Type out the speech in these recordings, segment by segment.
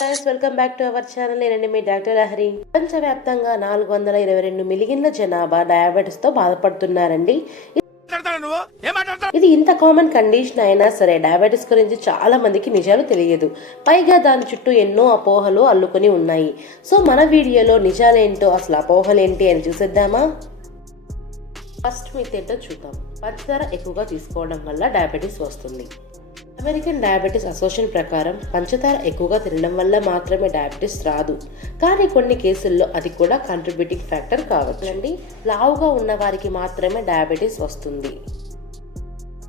Friends, welcome back to our channel. నేనండి మీ doctor Lahari. ప్రపంచవ్యాప్తంగా 422 మిలియన్ల జనాభా డయాబెటీస్ తో బాధపడుతున్నారండి. ఇది ఇంత కామన్ కండిషన్ అయినా సరే డయాబెటీస్ గురించి చాలా మందికి నిజాలు తెలియదు. పైగా దాని చుట్టూ ఎన్నో అపోహలు అల్లుకొని ఉన్నాయి. సో మన వీడియోలో నిజాలేంటో, అసలు అపోహలేంటి అని చూసేద్దామా? ఫస్ట్ మిత్ ఏంటో చూద్దాం. పంచదార ఎక్కువగా తీసుకోవడం వల్ల డయాబెటీస్ వస్తుంది. అమెరికన్ డయాబెటీస్ అసోసియేషన్ ప్రకారం పంచదార ఎక్కువగా తినడం వల్ల మాత్రమే డయాబెటీస్ రాదు, కానీ కొన్ని కేసుల్లో అది కూడా కాంట్రిబ్యూటింగ్ ఫ్యాక్టర్ కావచ్చండి. లావుగా ఉన్న వారికి మాత్రమే డయాబెటీస్ వస్తుంది.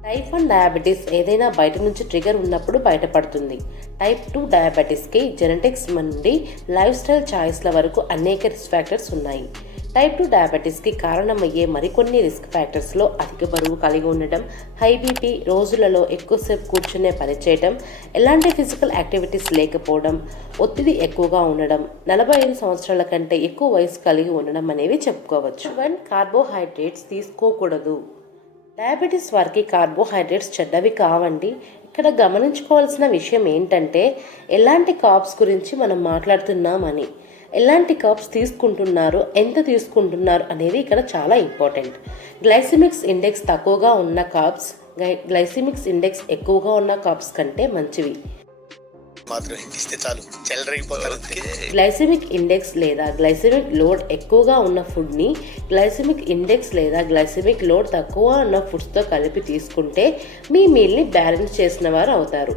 టైప్ 1 డయాబెటీస్ ఏదైనా బయట నుంచి ట్రిగర్ ఉన్నప్పుడు బయటపడుతుంది. టైప్ 2 డయాబెటీస్కి జెనెటిక్స్ నుండి లైఫ్ స్టైల్ చాయిస్ల వరకు అనేక రిస్క్ ఫ్యాక్టర్స్ ఉన్నాయి. టైప్ 2 డయాబెటీస్కి కారణమయ్యే మరికొన్ని రిస్క్ ఫ్యాక్టర్స్లో అధిక బరువు కలిగి ఉండడం, హై బీపీ, రోజులలో ఎక్కువసేపు కూర్చునే పని చేయడం, ఎలాంటి ఫిజికల్ యాక్టివిటీస్ లేకపోవడం, ఒత్తిడి ఎక్కువగా ఉండడం, 45 సంవత్సరాల కంటే ఎక్కువ వయసు కలిగి ఉండడం అనేవి చెప్పుకోవచ్చు. 1. కార్బోహైడ్రేట్స్ తీసుకోకూడదు. డయాబెటీస్ వారికి కార్బోహైడ్రేట్స్ చెడ్డవి కావండి. ఇక్కడ గమనించుకోవాల్సిన విషయం ఏంటంటే ఎలాంటి కార్బ్స్ గురించి మనం మాట్లాడుతున్నామని, ఎలాంటి కార్బ్స్ తీసుకుంటున్నారు, ఎంత తీసుకుంటున్నారు అనేది ఇక్కడ చాలా ఇంపార్టెంట్. గ్లైసిమిక్స్ ఇండెక్స్ తక్కువగా ఉన్న కార్బ్స్ గ్లైసిమిక్స్ ఇండెక్స్ ఎక్కువగా ఉన్న కార్బ్స్ కంటే మంచివి. గ్లైసిమిక్ ఇండెక్స్ లేదా గ్లైసిమిక్ లోడ్ ఎక్కువగా ఉన్న ఫుడ్ని గ్లైసిమిక్ ఇండెక్స్ లేదా గ్లైసిమిక్ లోడ్ తక్కువ ఉన్న ఫుడ్స్తో కలిపి తీసుకుంటే మీ మీల్ని బ్యాలెన్స్ చేసిన వారు అవుతారు.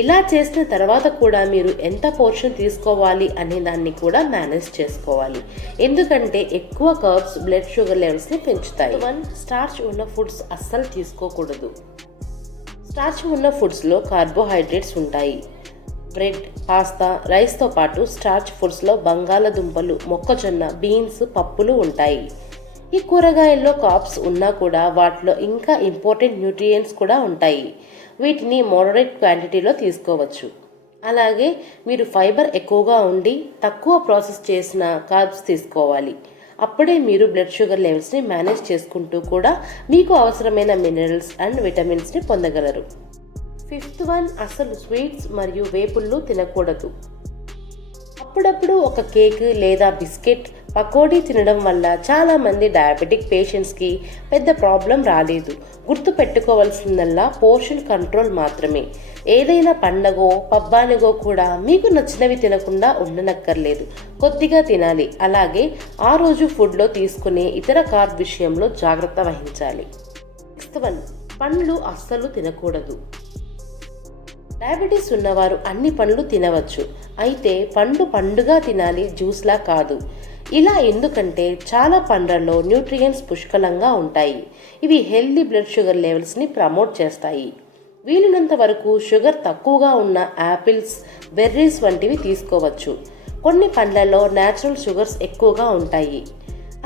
ఇలా చేసిన తర్వాత కూడా మీరు ఎంత పోర్షన్ తీసుకోవాలి అనే దాన్ని కూడా మేనేజ్ చేసుకోవాలి, ఎందుకంటే ఎక్కువ కర్బ్స్ బ్లడ్ షుగర్ లెవెల్స్ని పెంచుతాయి. 1. స్టార్చ్ ఉన్న ఫుడ్స్ అస్సలు తీసుకోకూడదు. స్టార్చ్ ఉన్న ఫుడ్స్లో కార్బోహైడ్రేట్స్ ఉంటాయి. బ్రెడ్, పాస్తా, రైస్తో పాటు స్టార్చ్ ఫుడ్స్లో బంగాళదుంపలు, మొక్కజొన్న, బీన్స్, పప్పులు ఉంటాయి. ఈ కూరగాయల్లో కార్బ్స్ ఉన్నా కూడా వాటిలో ఇంకా ఇంపార్టెంట్ న్యూట్రియంట్స్ కూడా ఉంటాయి. వీటిని మోడరేట్ క్వాంటిటీలో తీసుకోవచ్చు. అలాగే మీరు ఫైబర్ ఎక్కువగా ఉండి తక్కువ ప్రాసెస్ చేసిన కార్బ్స్ తీసుకోవాలి. అప్పుడే మీరు బ్లడ్ షుగర్ లెవెల్స్ని మేనేజ్ చేసుకుంటూ కూడా మీకు అవసరమైన మినరల్స్ అండ్ విటమిన్స్ని పొందగలరు. 5th వన్, అసలు స్వీట్స్ మరియు వేపుళ్ళు తినకూడదు. అప్పుడప్పుడు ఒక కేక్ లేదా బిస్కెట్, పకోడీ తినడం వల్ల చాలామంది డయాబెటిక్ పేషెంట్స్కి పెద్ద ప్రాబ్లం రాలేదు. గుర్తు పెట్టుకోవాల్సిందల్లా పోర్షన్ కంట్రోల్ మాత్రమే. ఏదైనా పండగో పబ్బానిగో కూడా మీకు నచ్చినవి తినకుండా ఉండనక్కర్లేదు, కొద్దిగా తినాలి. అలాగే ఆ రోజు ఫుడ్లో తీసుకునే ఇతర కార్బ్ విషయంలో జాగ్రత్త వహించాలి. 6th వన్, పండ్లు అస్సలు తినకూడదు. డయాబెటీస్ ఉన్నవారు అన్ని పండ్లు తినవచ్చు, అయితే పండుగా తినాలి, జ్యూస్లా కాదు. ఇలా ఎందుకంటే చాలా పండ్లలో న్యూట్రియంట్స్ పుష్కలంగా ఉంటాయి. ఇవి హెల్దీ బ్లడ్ షుగర్ లెవెల్స్ని ప్రమోట్ చేస్తాయి. వీలున్నంత వరకు షుగర్ తక్కువగా ఉన్న యాపిల్స్, బెర్రీస్ వంటివి తీసుకోవచ్చు. కొన్ని పండ్లలో న్యాచురల్ షుగర్స్ ఎక్కువగా ఉంటాయి,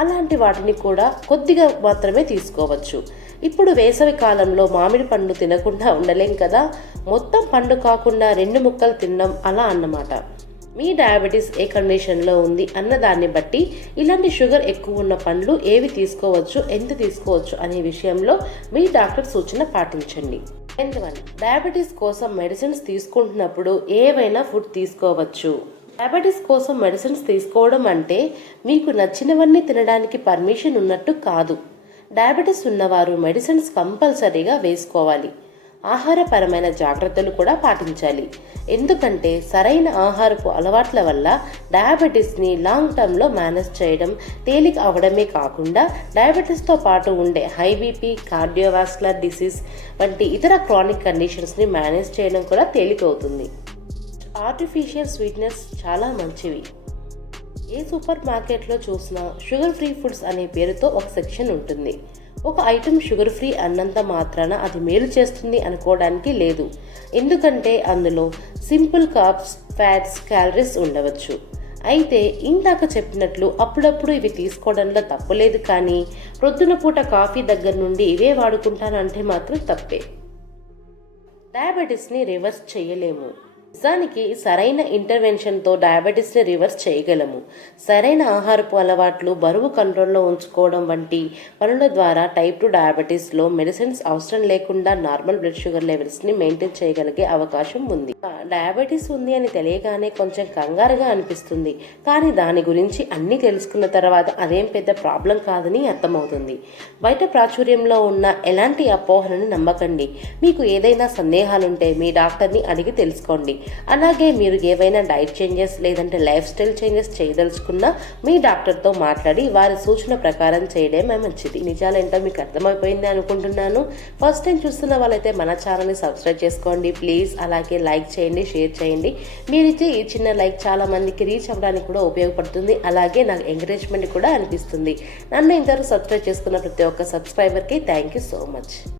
అలాంటి వాటిని కూడా కొద్దిగా మాత్రమే తీసుకోవచ్చు. ఇప్పుడు వేసవి కాలంలో మామిడి పండు తినకుండా ఉండలేం కదా, మొత్తం పండు కాకుండా 2 ముక్కలు తినడం అలా అన్నమాట. మీ డయాబెటీస్ ఏ కండిషన్లో ఉంది అన్న దాన్ని బట్టి ఇలాంటి షుగర్ ఎక్కువ ఉన్న పండ్లు ఏవి తీసుకోవచ్చు, ఎంత తీసుకోవచ్చు అనే విషయంలో మీ డాక్టర్ సూచన పాటించండి. 10th వన్, డయాబెటీస్ కోసం మెడిసిన్స్ తీసుకుంటున్నప్పుడు ఏవైనా ఫుడ్ తీసుకోవచ్చు. డయాబెటీస్ కోసం మెడిసిన్స్ తీసుకోవడం అంటే మీకు నచ్చినవన్నీ తినడానికి పర్మిషన్ ఉన్నట్టు కాదు. డయాబెటీస్ ఉన్నవారు మెడిసిన్స్ కంపల్సరీగా వేసుకోవాలి. ఆహారపరమైన జాగ్రత్తలు కూడా పాటించాలి, ఎందుకంటే సరైన ఆహారపు అలవాట్ల వల్ల డయాబెటీస్ని లాంగ్ టర్మ్లో మేనేజ్ చేయడం తేలిక అవడమే కాకుండా డయాబెటీస్తో పాటు ఉండే హై బీపీ, కార్డియోవాస్కులర్ డిసీజ్ వంటి ఇతర క్రానిక్ కండిషన్స్ని మేనేజ్ చేయడం కూడా తేలికవుతుంది. ఆర్టిఫిషియల్ స్వీట్నెస్ చాలా మంచివి. ఏ సూపర్ మార్కెట్లో చూసినా షుగర్ ఫ్రీ ఫుడ్స్ అనే పేరుతో ఒక సెక్షన్ ఉంటుంది. ఒక ఐటెం షుగర్ ఫ్రీ అన్నంత మాత్రాన అది మేలు చేస్తుంది అనుకోవడానికి లేదు, ఎందుకంటే అందులో సింపుల్ కార్బ్స్, ఫ్యాట్స్, క్యాలరీస్ ఉండవచ్చు. అయితే ఇందాక చెప్పినట్లు అప్పుడప్పుడు ఇవి తీసుకోవడంలో తప్పులేదు, కానీ ప్రొద్దున పూట కాఫీ దగ్గర నుండి ఇవే వాడుకుంటానంటే మాత్రం తప్పే. డయాబెటీస్ని రివర్స్ చేయలేము. నిజానికి సరైన ఇంటర్వెన్షన్తో డయాబెటీస్ని రివర్స్ చేయగలము. సరైన ఆహారపు అలవాట్లు, బరువు కంట్రోల్లో ఉంచుకోవడం వంటి పనుల ద్వారా టైప్ 2 డయాబెటీస్లో మెడిసిన్స్ అవసరం లేకుండా నార్మల్ బ్లడ్ షుగర్ లెవెల్స్ని మెయింటైన్ చేయగలిగే అవకాశం ఉంది. డయాబెటీస్ ఉంది అని తెలియగానే కొంచెం కంగారుగా అనిపిస్తుంది, కానీ దాని గురించి అన్నీ తెలుసుకున్న తర్వాత అదేం పెద్ద ప్రాబ్లం కాదని అర్థమవుతుంది. బయట ప్రాచుర్యంలో ఉన్న ఎలాంటి అపోహలను నమ్మకండి. మీకు ఏదైనా సందేహాలుంటే మీ డాక్టర్ని అడిగి తెలుసుకోండి. అలాగే మీరు ఏవైనా డైట్ చేంజెస్ లేదంటే లైఫ్ స్టైల్ చేంజెస్ చేయదలుచుకున్నా మీ డాక్టర్తో మాట్లాడి వారి సూచన ప్రకారం చేయడమే మంచిది. నిజాలేంటో మీకు అర్థమైపోయింది అనుకుంటున్నాను. ఫస్ట్ టైం చూస్తున్న వాళ్ళైతే మన ఛానల్ని సబ్స్క్రైబ్ చేసుకోండి ప్లీజ్. అలాగే లైక్ చేయండి, షేర్ చేయండి. మీరిచ్చే ఈ చిన్న లైక్ చాలా మందికి రీచ్ అవ్వడానికి కూడా ఉపయోగపడుతుంది. అలాగే నాకు ఎంకరేజ్మెంట్ కూడా అనిపిస్తుంది. నన్ను ఇంతవరకు సబ్స్క్రైబ్ చేసుకున్న ప్రతి ఒక్క సబ్స్క్రైబర్కి థ్యాంక్ యూ సో మచ్.